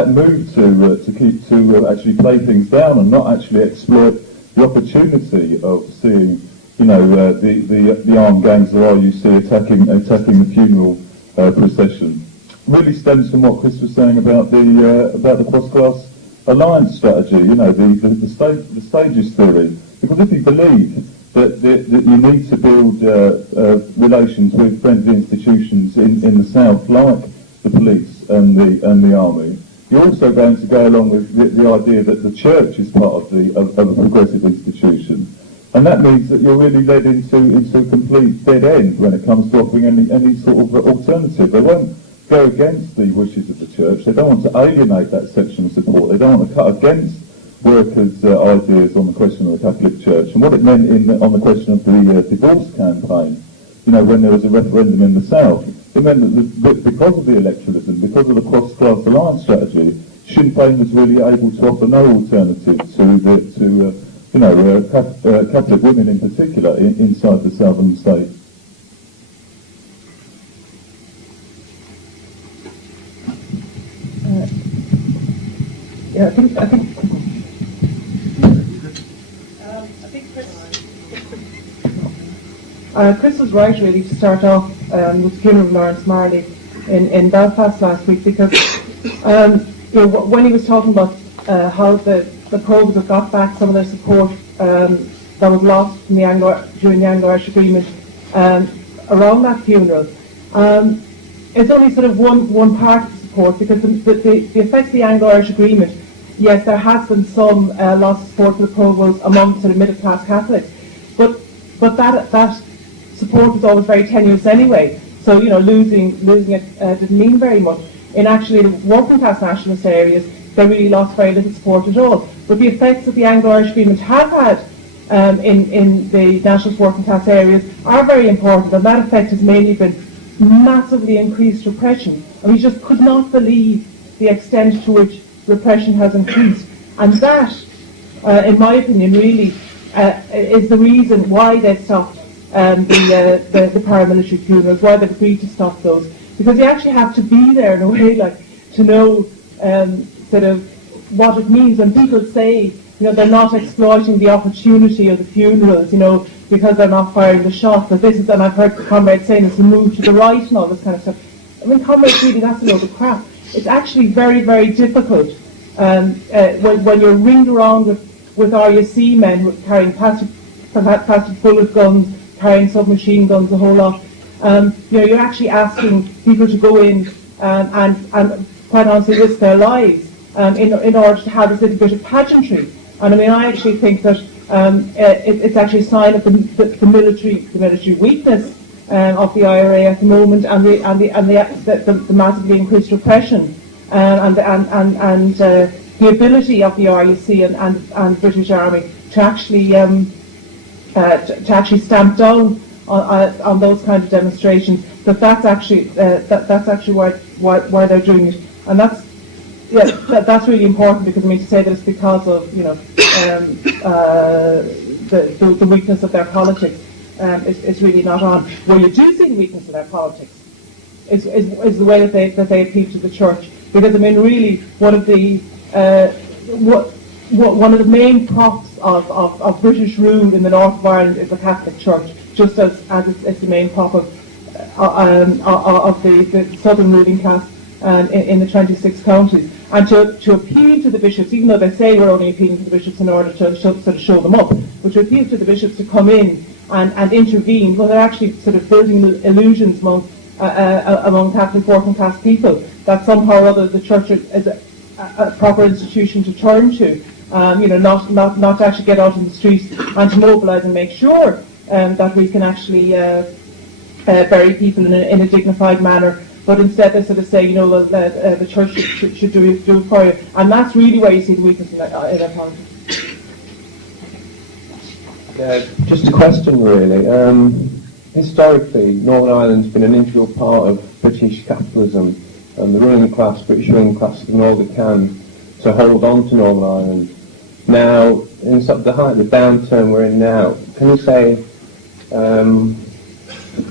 move to actually play things down and not actually exploit the opportunity of seeing, the armed gangs of RUC attacking the funeral procession really stems from what Chris was saying about the cross-class alliance strategy. The stages theory. Because if you believe that you need to build relations with friendly institutions in the south, like the police and the army, you're also going to go along with the idea that the church is part of a progressive institution, and that means that you're really led into a complete dead end when it comes to offering any sort of alternative. They won't go against the wishes of the church. They don't want to alienate that section of support. They don't want to cut against workers' ideas on the question of the Catholic Church. And what it meant on the question of the divorce campaign, when there was a referendum in the South, it meant that because of the electoralism, because of the cross-class alliance strategy, Sinn Féin was really able to offer no alternative to Catholic women in particular inside the southern state. I think Chris was right really to start off with the funeral of Lawrence Marley in Belfast last week, because when he was talking about how the Probes have got back some of their support that was lost from during the Anglo-Irish Agreement around that funeral, it's only sort of one part of the support, because the effects of the Anglo-Irish Agreement, yes, there has been some loss of support for the Provosts among sort of middle-class Catholics, but that support was always very tenuous anyway. So losing it didn't mean very much. In actually the working-class nationalist areas, they really lost very little support at all. But the effects that the Anglo-Irish Agreement have had in the nationalist working-class areas are very important, and that effect has mainly been massively increased repression. And we just could not believe the extent to which repression has increased. And that, in my opinion, really is the reason why they stopped the paramilitary funerals, why they've agreed to stop those. Because you actually have to be there in a way, to know sort of what it means when people say, they're not exploiting the opportunity of the funerals, because they're not firing the shots. But this is, and I've heard comrades saying it's a move to the right and all this kind of stuff. I mean, comrades, really, that's a load of crap. It's actually very, very difficult when you're ringed around with RUC men carrying plastic bullet guns, carrying submachine guns, a whole lot. You're actually asking people to go in and quite honestly risk their lives in order to have this little bit of pageantry. And I mean, I actually think that it's actually a sign of the military weakness of the IRA at the moment, and the massively increased repression, and the ability of the RUC and British Army to actually stamp down on those kind of demonstrations. That's actually why they're doing it, and that's really important, because I mean, to say that it's because of the weakness of their politics is really not on. Where you do see the weakness of their politics is the way that they appeal to the church, because I mean, really one of the main props of British rule in the north of Ireland is the Catholic Church, just as it's the main prop of the southern ruling class in the 26 counties. And to appeal to the bishops, even though they say we're only appealing to the bishops in order to sort of show them up, but to appeal to the bishops to come in and intervene, well, they're actually sort of building illusions among Catholic working class people that somehow or other the church is a proper institution to turn to, not to actually get out in the streets and to mobilise and make sure that we can actually bury people in a dignified manner. But instead they sort of say, the church should do it for you. And that's really where you see the weakness in that politics. Just a question really. Historically, Northern Ireland's been an integral part of British capitalism, and the British ruling class has done all they can to hold on to Northern Ireland. Now, in sort of the height of the downturn we're in now, can you say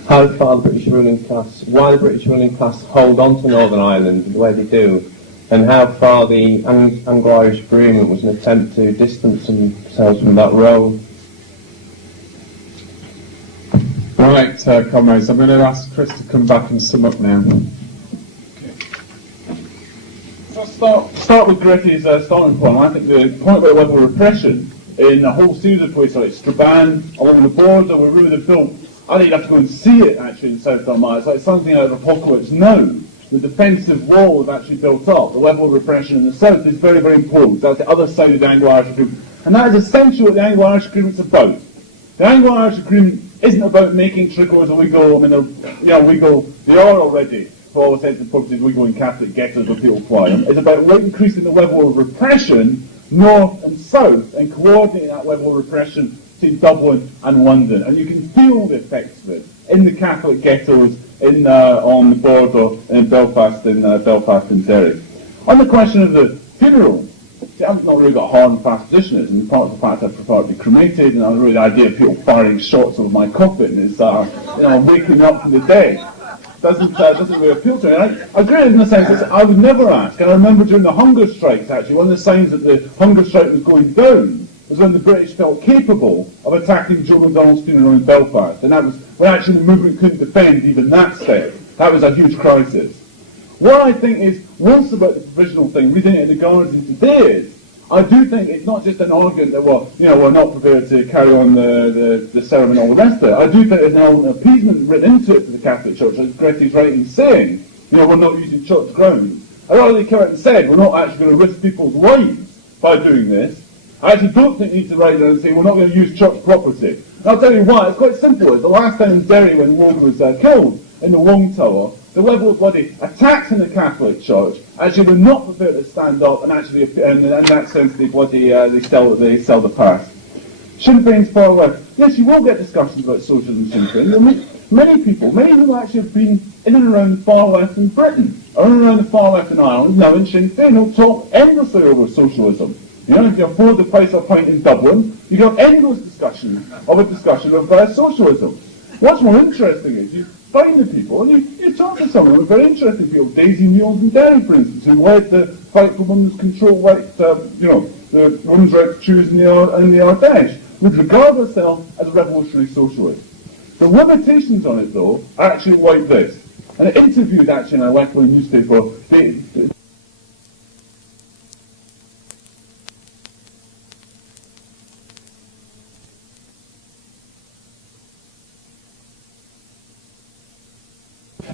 how far the British ruling class, why the British ruling class hold on to Northern Ireland the way they do, and how far the Anglo-Irish Agreement was an attempt to distance themselves from that role. Right, comrades, I'm going to ask Chris to come back and sum up now. So start with Gretty's starting point. I think the point about the level of repression in a whole series of places like Strabane, along the border, where really they've built, I think you'd have to go and see it actually in South Armagh. It's like something out of Apocalypse Now. The defensive wall is actually built up. The level of repression in the south is very, very important. That's the other side of the Anglo-Irish Agreement. And that is essentially what the Anglo-Irish Agreement's about. The Anglo-Irish Agreement isn't about making trickles illegal. I mean, legal, they are already, for all intents and purposes, legal in Catholic ghettos where people fly them. It's about increasing the level of repression north and south and coordinating that level of repression between Dublin and London. And you can feel the effects of it in the Catholic ghettos on the border in Belfast and Derry. On the question of the funeral, see, I've not really got a hard and fast position. It's in part of the fact I prefer to be cremated, and really the idea of people firing shots over my coffin is, waking up from the dead. Doesn't really appeal to me. I agree in the sense that I would never ask. And I remember during the hunger strikes, actually, one of the signs that the hunger strike was going down was when the British felt capable of attacking Joe McDonnell's funeral in Belfast. And that was when actually the movement couldn't defend even that step. That was a huge crisis. What I think is worse about the provisional thing, reading it in the Guardian today, is I do think it's not just an argument that we're not prepared to carry on the ceremony and all the rest of it. I do think there's an element of appeasement written into it for the Catholic Church, as Gretty's rightly saying, we're not using church grounds. I already came out and said we're not actually going to risk people's lives by doing this. I actually don't think you need to write down and say we're not going to use church property. And I'll tell you why. It's quite simple. The last time in Derry when Logan was killed in the Long Tower, the level of bloody attacks in the Catholic Church actually were not prepared to stand up and actually, in that sense, they sell the past. Sinn Féin's far left. Yes, you will get discussions about socialism and Sinn Féin. Many people, many who actually have been in and around the far left in Britain, or in and around the far left in Ireland, now in Sinn Féin, will talk endlessly over socialism. If you afford the price of a pint in Dublin, you can have endless discussion of socialism. What's more interesting is you find the people, and you talk to some of them, very interesting people, Daisy Mules in Derry, for instance, who led the fight for women's control rights, the women's right to choose in the Ardèche, would regard herself as a revolutionary socialist. The limitations on it, though, are actually like this. And I interviewed, actually, in a local newspaper,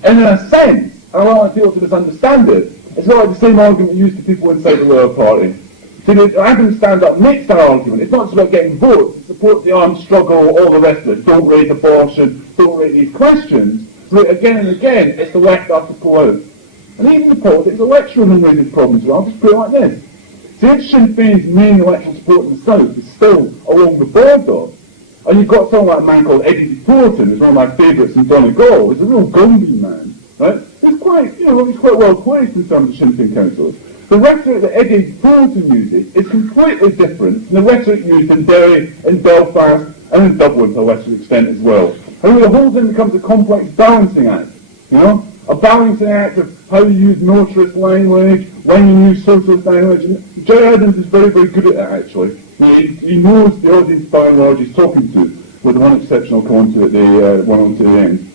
and in a sense, and I don't want people to misunderstand it, it's not like the same argument used to people inside the Labour Party. See, having stand up makes that argument. It's not just about getting votes, it's support the armed struggle, all the rest of it. Don't raise abortion, don't raise these questions. But again and again, it's the left that have to pull out. And even the politics, the lecturing on raising problems, I'll just put it like this. See, if Sinn Féin's main electoral support in the South is still along the border, and you've got someone like a man called Eddie Thornton, who's one of my favourites in Donegal. He's a real Gumby man, right? He's quite well placed in terms of Sinn Féin councillors. The rhetoric that Eddie Thornton uses is completely different from the rhetoric used in Derry, in Belfast, and in Dublin to a lesser extent as well. I mean, the whole thing becomes a complex balancing act, a balancing act of how you use militarist language, when you use socialist language. And Jerry Adams is very, very good at that, actually. He knows the audience by and large he's talking to, with the one exception I'll come on to at the end.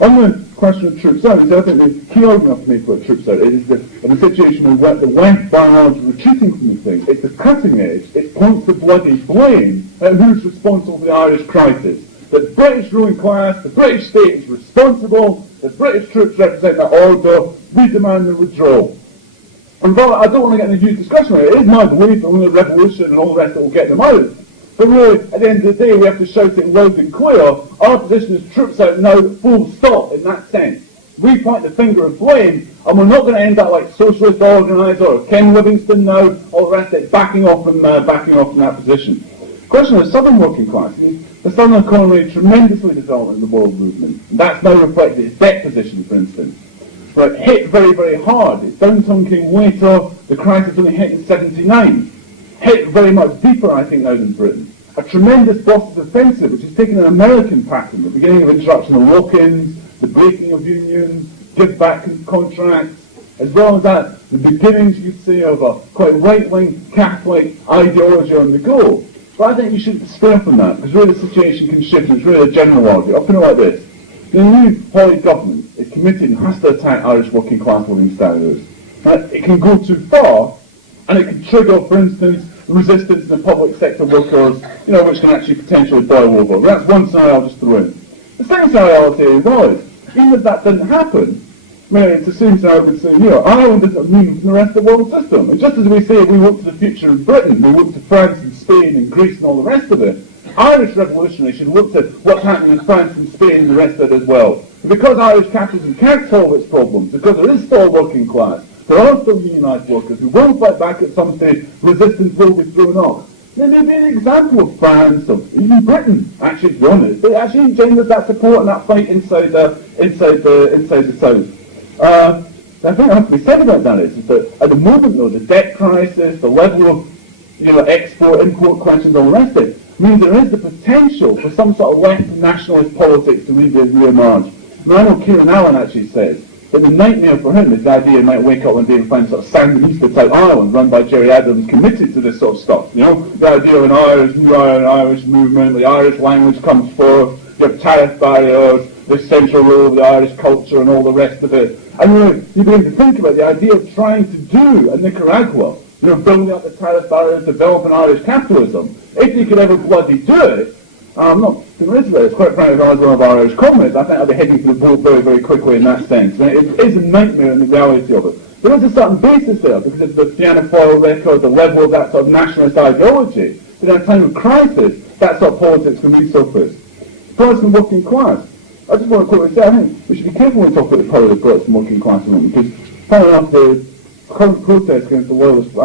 On the question of troops out, I think the key argument to make about troops out is that in a situation where the West by and large is retreating from the thing, it's the cutting edge, it points the bloody blame at who's responsible for the Irish crisis. The British ruling class, the British state is responsible, the British troops represent that order, we demand the withdrawal. And while I don't want to get in a huge discussion about it, it is my belief that only revolution and all the rest that will get them out. But really, at the end of the day, we have to shout it loud and clear. Our position is troops out now, full stop, in that sense. We point the finger of blame, and we're not going to end up like Socialist Organiser or Ken Livingstone now, all the rest of it, backing off from that position. Question of the southern working class. The southern economy tremendously developed in the world movement. That's now reflected its debt position, for instance. But hit very, very hard. Its downturn came later. The crisis only hit in '79. Hit very much deeper, I think, now than Britain. a tremendous Brussels offensive, which is taking an American pattern, the beginning of introduction of lock-ins, the breaking of unions, give-back contracts, as well as that, the beginnings, you could say, of a quite right-wing Catholic ideology on the go. But I think you should spin up on that, because really the situation can shift, and it's really a general argument. I'll put it like this. The new Holly government is committed and has to attack Irish working class living standards. It can go too far, and it can trigger, for instance, resistance in the public sector workers, which can actually potentially boil over. That's one scenario I'll just throw in. The second scenario I'll say was, even if that didn't happen, it's the same scenario I would say, Ireland isn't immune from the rest of the world system. And just as we say we look to the future in Britain, we look to France and Spain and Greece and all the rest of it, Irish revolutionaries should look at what's happening in France and Spain and the rest of it as well. And because Irish capitalism can't solve its problems, because there is still a working class, there are still unionised workers who will fight back at some stage, resistance will be thrown up. There may be an example of France, of even Britain, actually, to be honest, they actually engendered that support and that fight inside the South. I think what has to be said about that is that at the moment, though, the debt crisis, the level of export, import questions, all the rest of it, means there is the potential for some sort of left nationalist politics to re-emerge. I know Kieran Allen actually says that the nightmare for him is the idea he might wake up one day and find sort of Sandinista type Ireland run by Gerry Adams committed to this sort of stuff. The idea of an new Irish movement, the Irish language comes forth, you have tariff barriers, the central role of the Irish culture and all the rest of it. And you begin to think about the idea of trying to do a Nicaragua, building up the tariff barriers, developing Irish capitalism. If you could ever bloody do it, I'm not convinced about it. Quite frankly, if I was one of our Irish comrades, I think I'd be heading to the boat very, very quickly in that sense. It is a nightmare in the reality of it. There is a certain basis there, because of the Fianna Fáil record, the level of that sort of nationalist ideology, that in a time of crisis, that sort of politics can resurface. Protestant working class. I just want to quickly say, I think we should be careful when we talk about the power of the Protestant working class, because, funny enough, the current protests against the Loyalist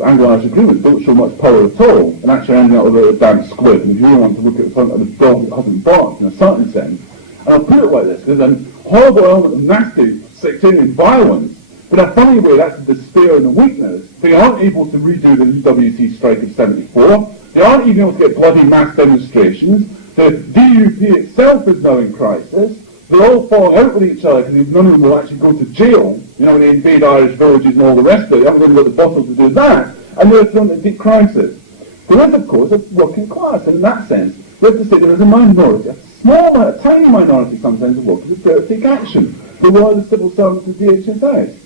Anglo-Irish agreement don't show much power at all, and actually ending up with a damn squid. And if you really want to look at the front of the dog that hasn't barked in a certain sense, and I'll put it like this, there's a horrible element of nasty sectarian violence, but in a funny way that's the despair and the weakness. They aren't able to redo the UWC strike of 74, they aren't even able to get bloody mass demonstrations, the DUP itself is now in crisis, they're all falling out with each other because none of them will actually go to jail, when they invade Irish villages and all the rest of it. They haven't really got the bottles to do that, and they're thrown into deep crisis. There is, of course, a working class, and in that sense, we have to say there is a minority, a tiny minority sometimes of workers who dare to take action. There were the civil servants of DHSS.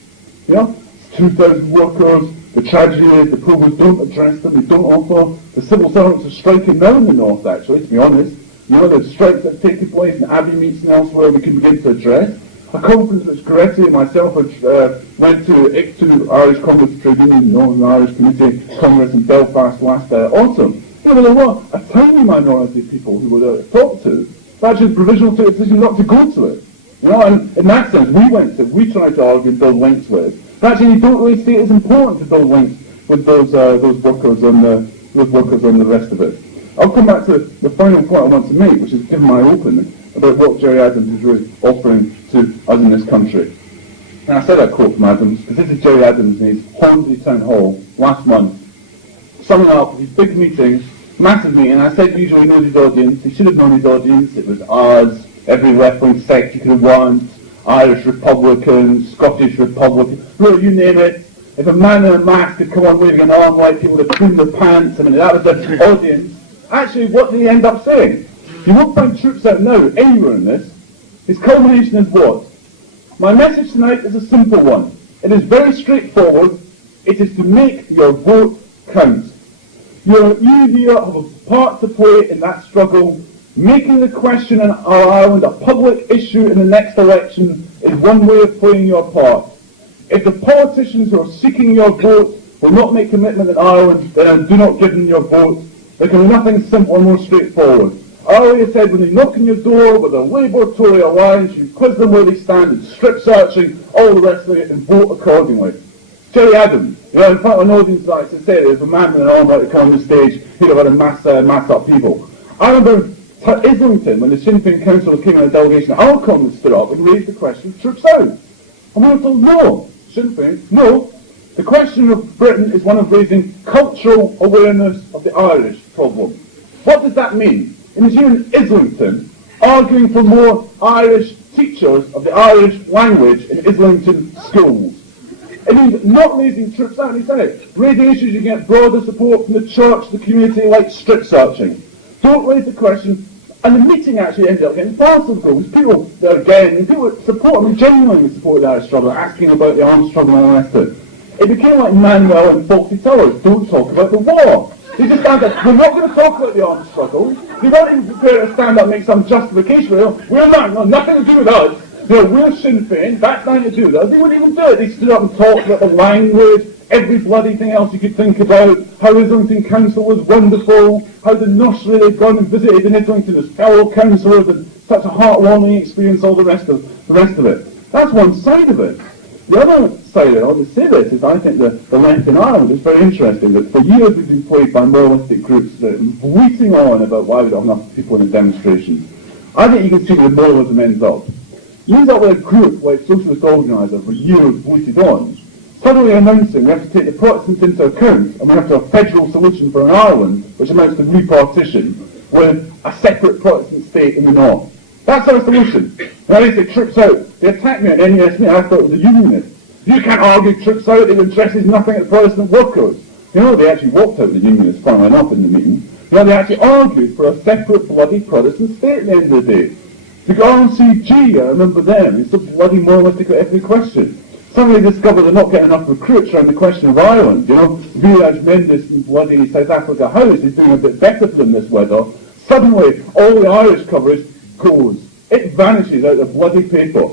It's 2,000 workers, the tragedy is the provost don't address them, they don't offer. The civil servants are striking now in the north, actually, to be honest. The strikes that have taken place in Abbey meets and elsewhere we can begin to address. A conference which Goretti and myself went to ICTU, Irish Congress Trade Union, Northern Irish Committee Congress in Belfast last autumn. There were a tiny minority of people who were there to talk to, but actually provisional took a decision not to go to it. And in that sense, we tried to argue and build links with. But actually, you don't really see it as important to build links with those workers and the rest of it. I'll come back to the final point I want to make, which is given my opening about what Gerry Adams is really offering to us in this country. And I said that quote from Adams, because this is Gerry Adams in his Hornsey Town Hall last month, summing up these big meetings, massive meeting. I said usually he knows his audience. He should have known his audience. It was us, every left-wing sect you could want, Irish Republicans, Scottish Republicans, really, you name it. If a man in a mask could come on waving an arm like people would have cleaned their pants, that was the audience. Actually, what did he end up saying? You won't find troops out now anywhere in this. His culmination is what? My message tonight is a simple one. It is very straightforward. It is to make your vote count. You here have a part to play in that struggle. Making the question in Ireland a public issue in the next election is one way of playing your part. If the politicians who are seeking your vote will not make commitment in Ireland, then do not give them your vote. There can be nothing simple and more straightforward. I already said when they knock on your door with a Labour-Tory alliance, you quiz them where they stand and strip searching, all the rest of it, and vote accordingly. Gerry Adams, in front of an audience like to say there's a man with an arm out to come on the stage, he'd have had a mass up people. I remember Islington, when the Sinn Féin Council came in a delegation, our Congress stood up and raised the question, troops out. And we were told, no, Sinn Féin, no. The question of Britain is one of raising cultural awareness of the Irish problem. What does that mean? It means you in Islington arguing for more Irish teachers of the Irish language in Islington schools. It means not raising troops out, he said it. Raising issues you get broader support from the church, the community, like strip searching. Don't raise the question, and the meeting actually ended up getting passed on because people, again, people support, I mean, genuinely support the Irish struggle, asking about the armed struggle and all the rest of it. It became like Manuel and Fawlty Towers, don't talk about the war. They just stand up, we're not going to talk about the armed struggle. They weren't even prepared to stand up and make some justification for it. We're not, no, nothing to do with us. You know, we're Sinn Féin, that's nothing to do with us. They wouldn't even do it. They stood up and talked about the language, every bloody thing else you could think about, how Islington Council was wonderful, how the nursery they'd gone and visited in Islington as fellow councillors, and such a heartwarming experience, all the rest of it. That's one side of it. The other side of it, I'll just say this, is I think the left in Ireland is very interesting, that for years we've been plagued by moralistic groups that are bleating on about why we don't have enough people in the demonstrations. I think you can see where moralism ends up. You end up with a group like Socialist Organiser for years bleated on, suddenly announcing we have to take the Protestants into account and we have to have a federal solution for an Ireland, which amounts to repartition, with a separate Protestant state in the north. That's our solution. Now they say troops out. They attacked me at NUSB, I thought it was a unionist. You can't argue troops out, it addresses nothing at Protestant workers. You know, they actually walked out the unionists, funnily enough, in the meeting. You know, they actually argued for a separate bloody Protestant state at the end of the day. The RCG, I remember them, it's so bloody moralistic at every question. Suddenly they discovered they're not getting enough recruits around the question of Ireland. You know, Viraj Mendes in bloody South Africa House is doing a bit better for them this weather. Suddenly, all the Irish coverage goes. It vanishes out of the bloody paper.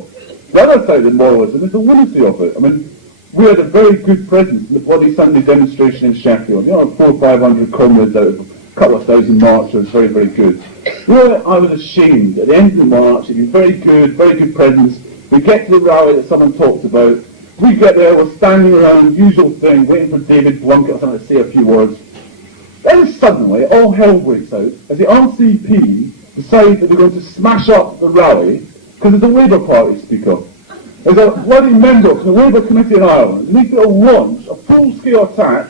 The other side of moralism is the lunacy of it. I mean, we had a very good presence in the bloody Sunday demonstration in Sheffield. You know, 400 or 500 comrades out of a couple of thousand marchers, very, very good. Well, I was ashamed. At the end of the march, it'd been very good presence. We get to the rally that someone talked about. We get there, we're standing around, usual thing, waiting for David Blunkett or something to say a few words. Then suddenly, all hell breaks out as the RCP decide that they're going to smash up the rally because there's a Labour Party speaker. There's a bloody member from the Labour Committee in Ireland, and he's going to launch a full-scale attack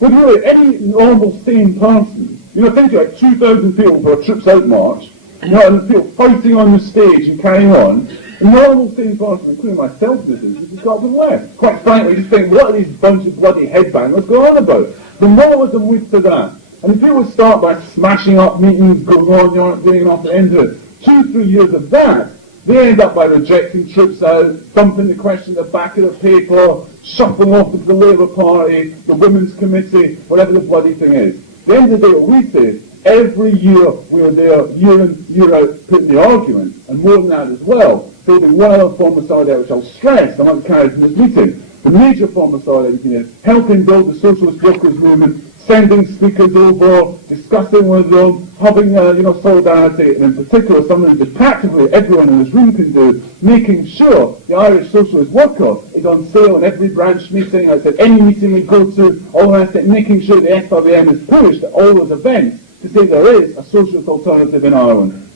with really any normal, sane person. You know, think like 2,000 people for a Troops Out march, you know, and people fighting on the stage and carrying on. A normal, sane person, including myself, this is just got to the left. Quite frankly, you just think, what are these bunch of bloody headbangers going on about? The moralism leads to that. And if people start by smashing up meetings, going on, you aren't getting off the end of it, 2-3 years of that, they end up by rejecting Troops Out, dumping the question at the back of the paper, shuffling off with the Labour Party, the Women's Committee, whatever the bloody thing is. At the end of the day, what we say, every year we're there, year in, year out, putting the argument, and more than that as well, building one other form of solidarity, which I'll stress, I want to carry from this meeting. The major form of solidarity is helping build the socialist workers' movement, sending speakers over, discussing with them, having solidarity, and in particular something that practically everyone in this room can do, making sure the Irish socialist worker is on sale in every branch meeting, I said any meeting we go to, all the rest of it, making sure the SRBM is pushed at all those events to say there is a socialist alternative in Ireland.